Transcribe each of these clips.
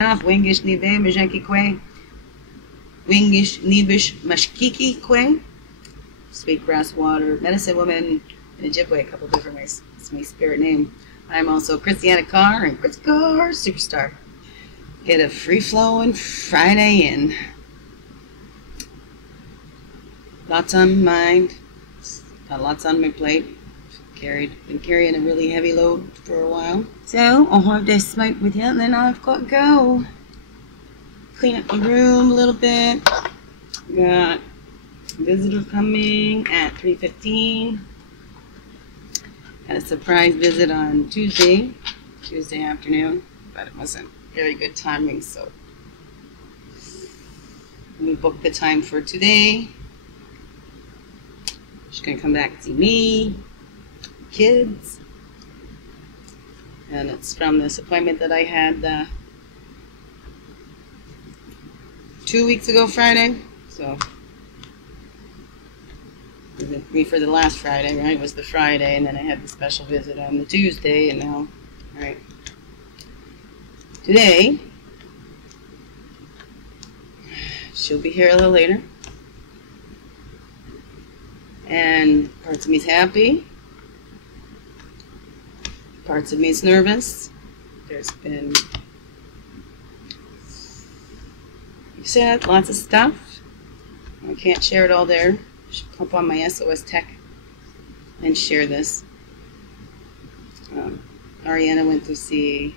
Wingish Nive Majeki Kwe, Wingish Nibish Mashkiki Kwe, Sweet Grass Water, Medicine Woman in Ojibwe, a couple different ways. It's my spirit name. I'm also Christianna Carr and Chris Carr Superstar. Get a free-flowing Friday in. Lots on my mind. Got lots on my plate. Been carrying a really heavy load for a while. So I'll have this smoke with you, and then I've got to go. Clean up the room a little bit. Got a visitor coming at 3:15. Had a surprise visit on Tuesday afternoon, but it wasn't very good timing, so we booked the time for today. She's gonna come back and see me, kids, and it's from this appointment that I had 2 weeks ago Friday. So for the last Friday, right? It was the Friday, and then I had the special visit on the Tuesday, and now, all right. Today, she'll be here a little later, and parts of me's happy, parts of me's nervous. There's been, like I said, lots of stuff. I can't share it all there. I should pump on my SOS Tech and share this. Ariana went to see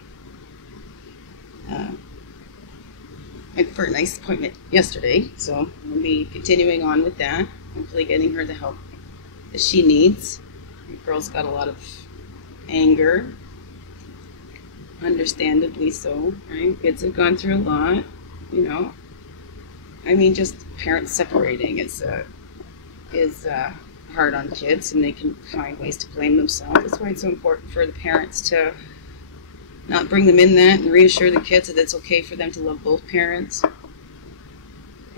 for a nice appointment yesterday, so we'll be continuing on with that. Hopefully getting her the help that she needs. The girl's got a lot of anger, understandably so, right? Kids have gone through a lot, you know. I mean, just parents separating is hard on kids, and they can find ways to blame themselves. That's why it's so important for the parents to not bring them in that and reassure the kids that it's okay for them to love both parents. I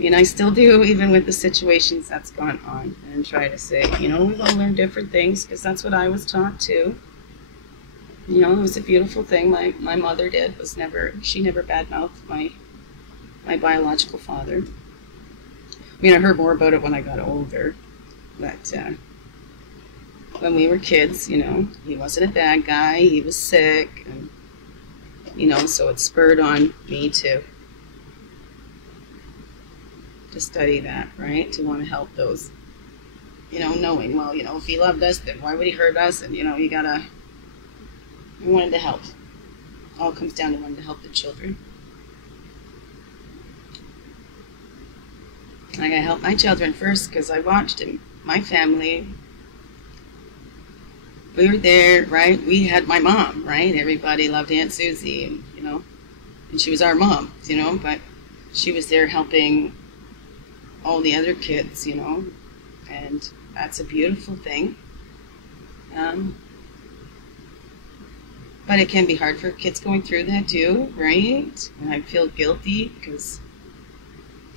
mean, I still do, even with the situations that's gone on, and try to say, you know, we've all learned different things, because that's what I was taught too. You know, it was a beautiful thing my mother did, she never badmouthed my biological father. I mean, I heard more about it when I got older, but when we were kids, you know, he wasn't a bad guy, he was sick, and, you know, so it spurred on me to study that, right, to want to help those, you know, knowing, well, you know, if he loved us, then why would he hurt us, and, you know, I wanted to help. It all comes down to wanting to help the children. I gotta help my children first, because I watched in my family. We were there, right? We had my mom, right? Everybody loved Aunt Susie, and, you know, and she was our mom, you know, but she was there helping all the other kids, you know, and that's a beautiful thing. But it can be hard for kids going through that too, right? And I feel guilty because,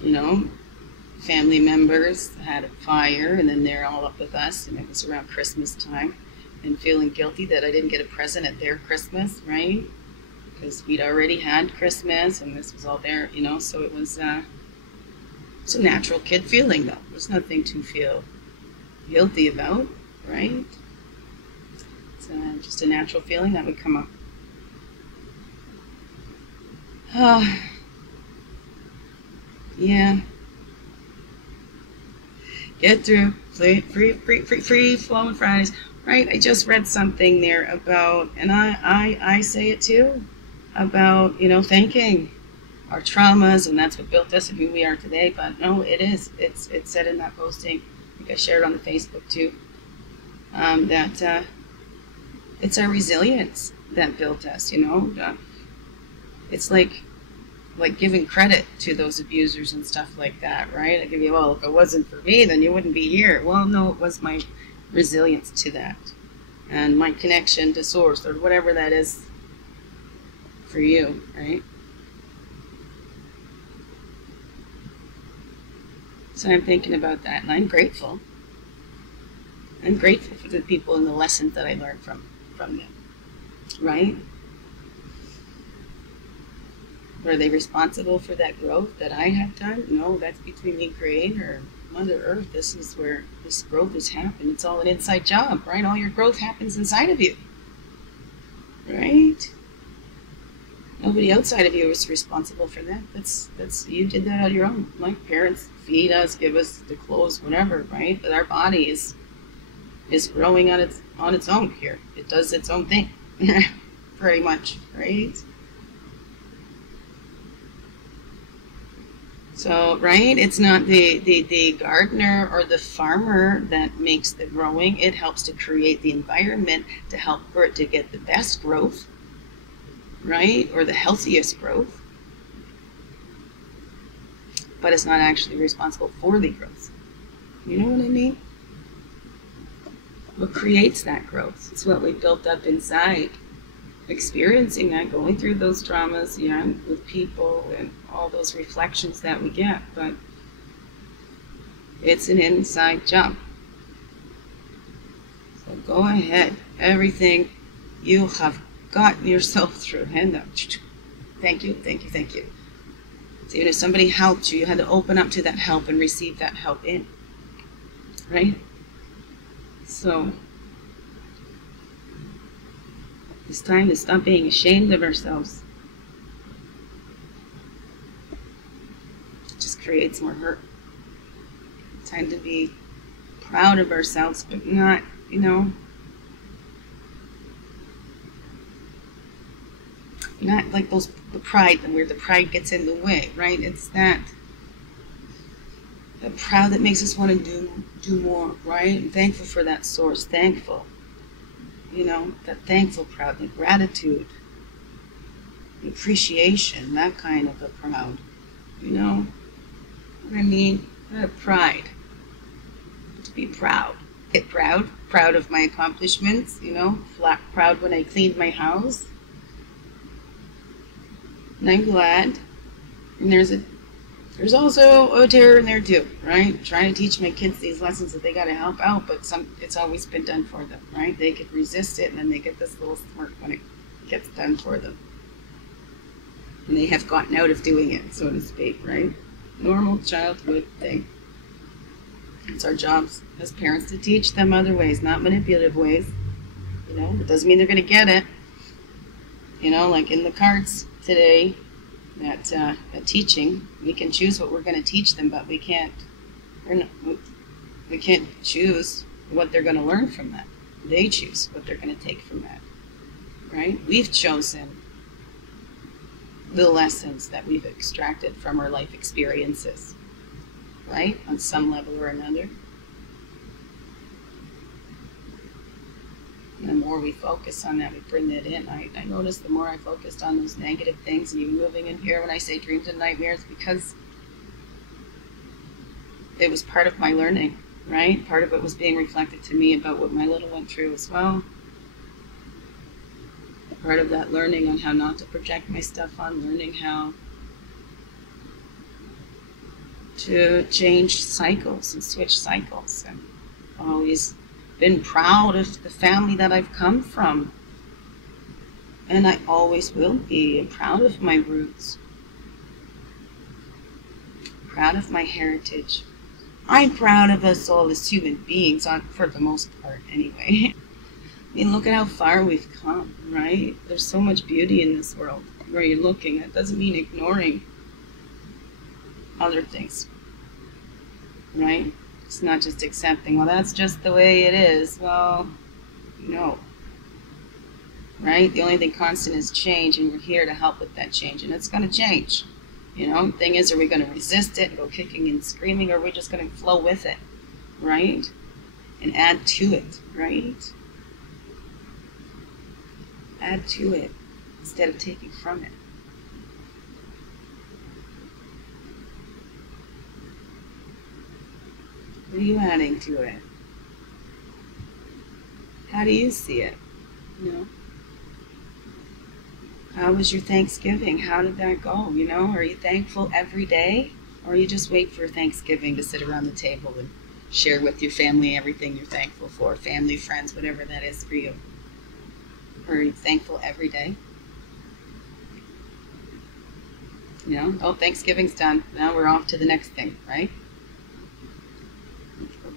you know, family members had a fire, and then they're all up with us, and it was around Christmas time, and feeling guilty that I didn't get a present at their Christmas, right? Because we'd already had Christmas, and this was all there, you know, so it was it's a natural kid feeling, though. There's nothing to feel guilty about, right? It's just a natural feeling that would come up. Yeah. Get through. Free flowing Fridays. Right? I just read something there about, and I say it too, about, you know, thanking our traumas, and that's what built us and who we are today. But no, it is. It's said in that posting. I think I shared it on the Facebook too. That it's our resilience that built us. You know, it's like giving credit to those abusers and stuff like that, right? I give you, well, if it wasn't for me, then you wouldn't be here. Well, no, it was my resilience to that, and my connection to source, or whatever that is for you, right? So I'm thinking about that, and I'm grateful. I'm grateful for the people and the lessons that I learned from them, right? Are they responsible for that growth that I have done? No, that's between me, Creator, Mother Earth. This is where this growth has happened. It's all an inside job, right? All your growth happens inside of you, right? Nobody outside of you is responsible for that. That's you did that on your own. Like parents feed us, give us the clothes, whatever, right? But our body is growing on its own here. It does its own thing, pretty much, right? So, right, it's not the gardener or the farmer that makes the growing. It helps to create the environment to help for it to get the best growth, right, or the healthiest growth. But it's not actually responsible for the growth. You know what I mean? What creates that growth? It's what we built up inside. Experiencing that, going through those traumas, yeah, with people and all those reflections that we get, but it's an inside job. So go ahead. Everything you have gotten yourself through, hand up. Thank you, thank you, thank you. So even if somebody helped you, you had to open up to that help and receive that help in. Right? So it's time to stop being ashamed of ourselves. It just creates more hurt. It's time to be proud of ourselves, but not, not like the pride, where the pride gets in the way, right? It's that proud that makes us want to do more, right? I'm thankful for that source, thankful. That thankful proud, the gratitude, the appreciation, that kind of a proud. You know what I mean? That pride. To be proud. Get proud of my accomplishments, proud when I cleaned my house. And I'm glad. And there's also a terror in there too, right? Trying to teach my kids these lessons that they got to help out, but it's always been done for them, right? They could resist it, and then they get this little smirk when it gets done for them. And they have gotten out of doing it, so to speak, right? Normal childhood thing. It's our jobs as parents to teach them other ways, not manipulative ways. It doesn't mean they're going to get it. Like in the cards today, at teaching, we can choose what we're going to teach them, but we can't choose what they're going to learn from that. They choose what they're going to take from that, right? We've chosen the lessons that we've extracted from our life experiences, right? On some level or another. And the more we focus on that, we bring that in. I noticed the more I focused on those negative things, and even moving in here when I say dreams and nightmares, because it was part of my learning, right? Part of it was being reflected to me about what my little went through as well. Part of that learning on how not to project my stuff on, learning how to change cycles and switch cycles, and always been proud of the family that I've come from, and I always will be. I'm proud of my roots, proud of my heritage. I'm proud of us all as human beings, for the most part anyway. I mean, look at how far we've come, right? There's so much beauty in this world where you're looking. That doesn't mean ignoring other things, right? It's not just accepting, well, that's just the way it is. Well, no. Right? The only thing constant is change, and we're here to help with that change, and it's going to change. The thing is, are we going to resist it and go kicking and screaming, or are we just going to flow with it, right? And add to it, right? Add to it instead of taking from it. What are you adding to it? How do you see it? How was your Thanksgiving? How did that go? Are you thankful every day? Or you just wait for Thanksgiving to sit around the table and share with your family everything you're thankful for? Family, friends, whatever that is for you. Or are you thankful every day? You know, oh, Thanksgiving's done. Now we're off to the next thing, right?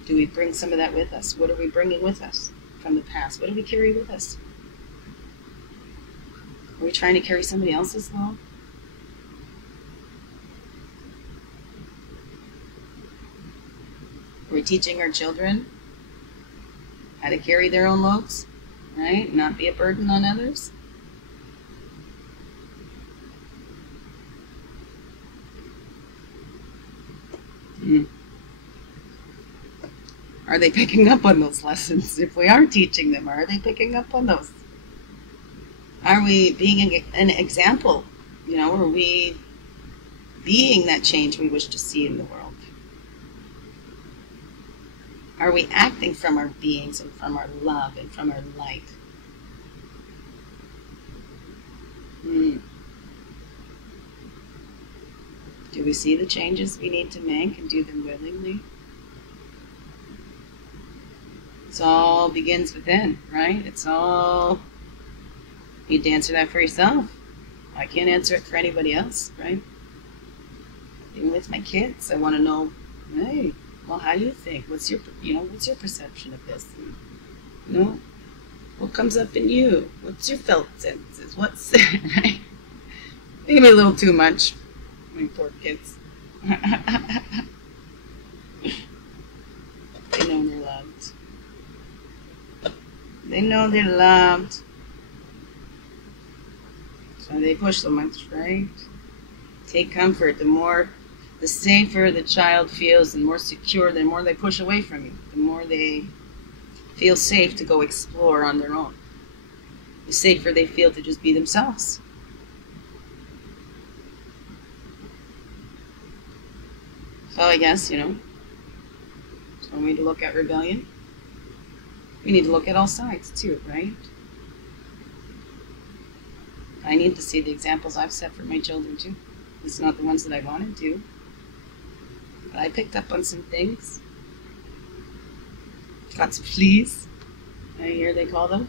Do we bring some of that with us? What are we bringing with us from the past? What do we carry with us? Are we trying to carry somebody else's love? Are we teaching our children how to carry their own loads, right? Not be a burden on others? Are they picking up on those lessons? If we are teaching them, are they picking up on those? Are we being an example? You know, are we being that change we wish to see in the world? Are we acting from our beings and from our love and from our light? Do we see the changes we need to make and do them willingly? It all begins within, right? It's all, you need to answer that for yourself. I can't answer it for anybody else, right? Even with my kids, I want to know, hey, well, how do you think? What's your perception of this? You know, what comes up in you? What's your felt senses? What's, right? Maybe a little too much. My poor kids. They know they're loved. They know they're loved. So they push so much, right? Take comfort. The safer the child feels, the more secure, the more they push away from you. The more they feel safe to go explore on their own. The safer they feel to just be themselves. So I guess, you know, so we need to look at rebellion. We need to look at all sides too, right? I need to see the examples I've set for my children too. It's not the ones that I wanted to. But I picked up on some things. Got some fleas, I hear they call them.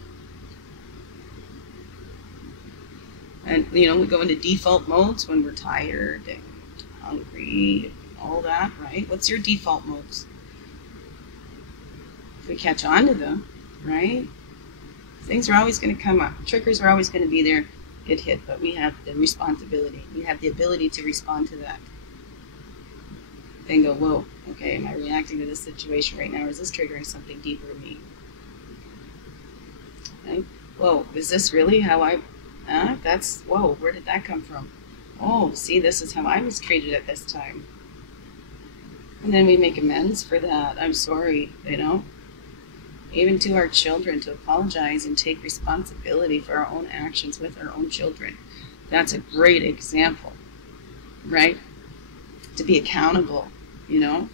And, you know, we go into default modes when we're tired and hungry, all that, right? What's your default modes? If we catch on to them, right? Things are always going to come up. Triggers are always going to be there, get hit, but we have the responsibility. We have the ability to respond to that. Then go, whoa, okay, am I reacting to this situation right now, or is this triggering something deeper in me? Okay? Whoa, is this really how whoa, where did that come from? Oh, see, this is how I was treated at this time. And then we make amends for that. I'm sorry, you know. Even to our children, to apologize and take responsibility for our own actions with our own children. That's a great example, right? To be accountable, you know.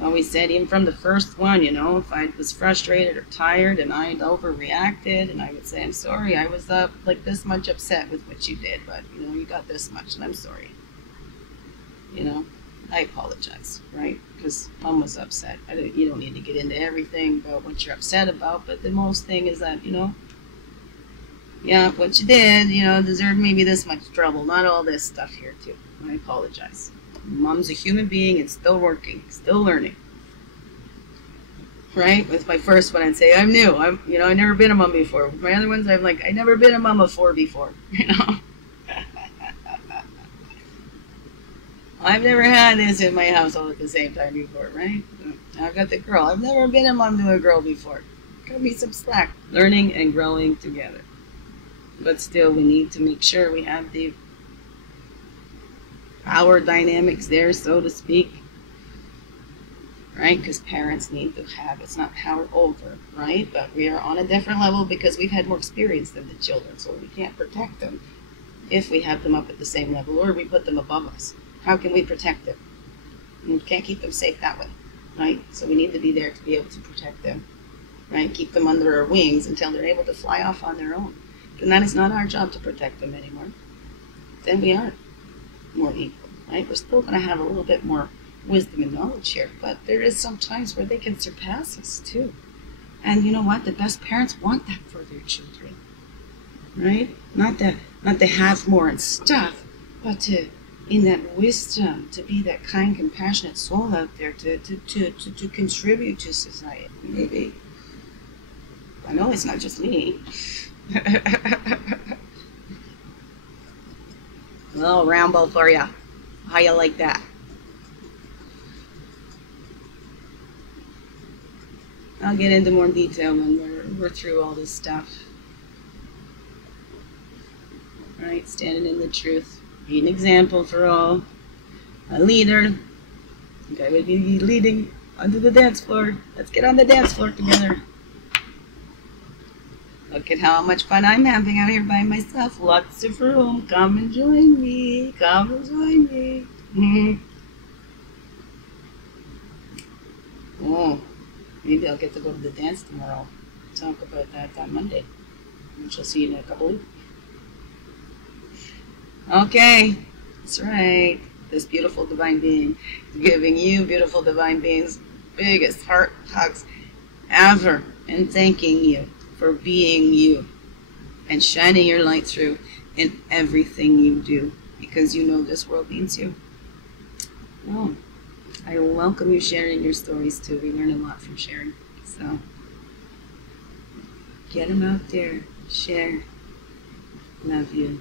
Always said, even from the first one, you know, if I was frustrated or tired and I overreacted, and I would say, I'm sorry, I was like this much upset with what you did, but, you know, you got this much, and I'm sorry. You know, I apologize, right? Because Mom was upset. You don't need to get into everything about what you're upset about, but the most thing is that, you know, yeah, what you did, you know, deserved maybe this much trouble, not all this stuff here, too. I apologize. Mom's a human being and still working, still learning. Right? With my first one, I'd say, I'm new. I've never been a mom before. With my other ones, I'm like, I've never been a mom of 4 before. You know? I've never had this in my household at the same time before, right? I've got the girl. I've never been a mom to a girl before. Cut me some slack. Learning and growing together. But still, we need to make sure we have the power dynamics there, so to speak. Right? Because parents need to have, it's not power over, right? But we are on a different level because we've had more experience than the children, so we can't protect them if we have them up at the same level or we put them above us. How can we protect them? We can't keep them safe that way, right? So we need to be there to be able to protect them, right? Keep them under our wings until they're able to fly off on their own. And that is not our job to protect them anymore. Then we are more equal, right? We're still going to have a little bit more wisdom and knowledge here, but there is some times where they can surpass us too. And you know what? The best parents want that for their children, right? Not to have more and stuff, but to, in that wisdom, to be that kind, compassionate soul out there, to contribute to society. Maybe. I know it's not just me. A little ramble for ya. How you like that? I'll get into more detail when we're through all this stuff. Right, standing in the truth. Be an example for all. A leader. I think I would be leading onto the dance floor. Let's get on the dance floor together. Look at how much fun I'm having out here by myself. Lots of room. Come and join me. Come and join me. Oh, maybe I'll get to go to the dance tomorrow. Talk about that on Monday. Which I'll see you in a couple weeks. Okay, that's right. This beautiful divine being is giving you beautiful divine beings biggest heart hugs ever, and thanking you for being you and shining your light through in everything you do, because you know this world needs you. Oh, I welcome you sharing your stories too. We learn a lot from sharing. So get them out there. Share. Love you.